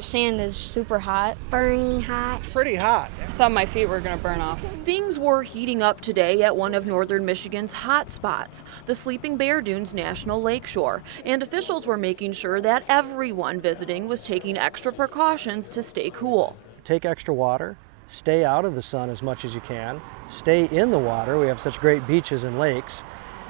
The sand is super hot. Burning hot. It's pretty hot. I thought my feet were going to burn off. Things were heating up today at one of northern Michigan's hot spots, the Sleeping Bear Dunes National Lakeshore, and officials were making sure that everyone visiting was taking extra precautions to stay cool. Take extra water, stay out of the sun as much as you can, stay in the water. We have such great beaches and lakes.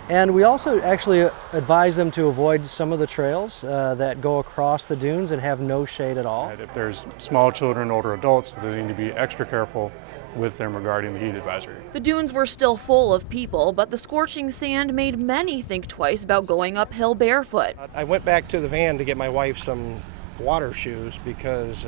And we also actually advise them to avoid some of the trails that go across the dunes and have no shade at all. If there's small children, older adults, they need to be extra careful with them regarding the heat advisory. The dunes were still full of people, but the scorching sand made many think twice about going uphill barefoot. I went back to the van to get my wife some water shoes because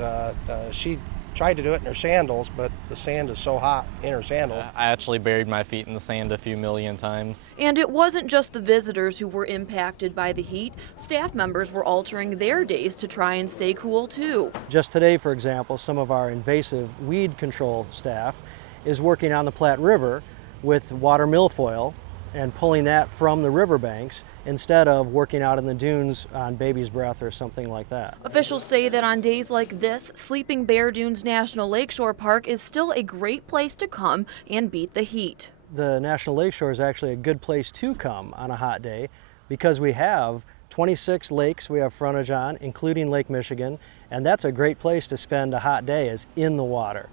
she tried to do it in her sandals, but the sand is so hot in her sandals. I actually buried my feet in the sand a few million times. And it wasn't just the visitors who were impacted by the heat. Staff members were altering their days to try and stay cool too. Just today, for example, some of our invasive weed control staff is working on the Platte River with water milfoil and pulling that from the riverbanks instead of working out in the dunes on baby's breath or something like that. Officials say that on days like this, Sleeping Bear Dunes National Lakeshore Park is still a great place to come and beat the heat. The National Lakeshore is actually a good place to come on a hot day because we have 26 lakes we have frontage on, including Lake Michigan, and that's a great place to spend a hot day is in the water.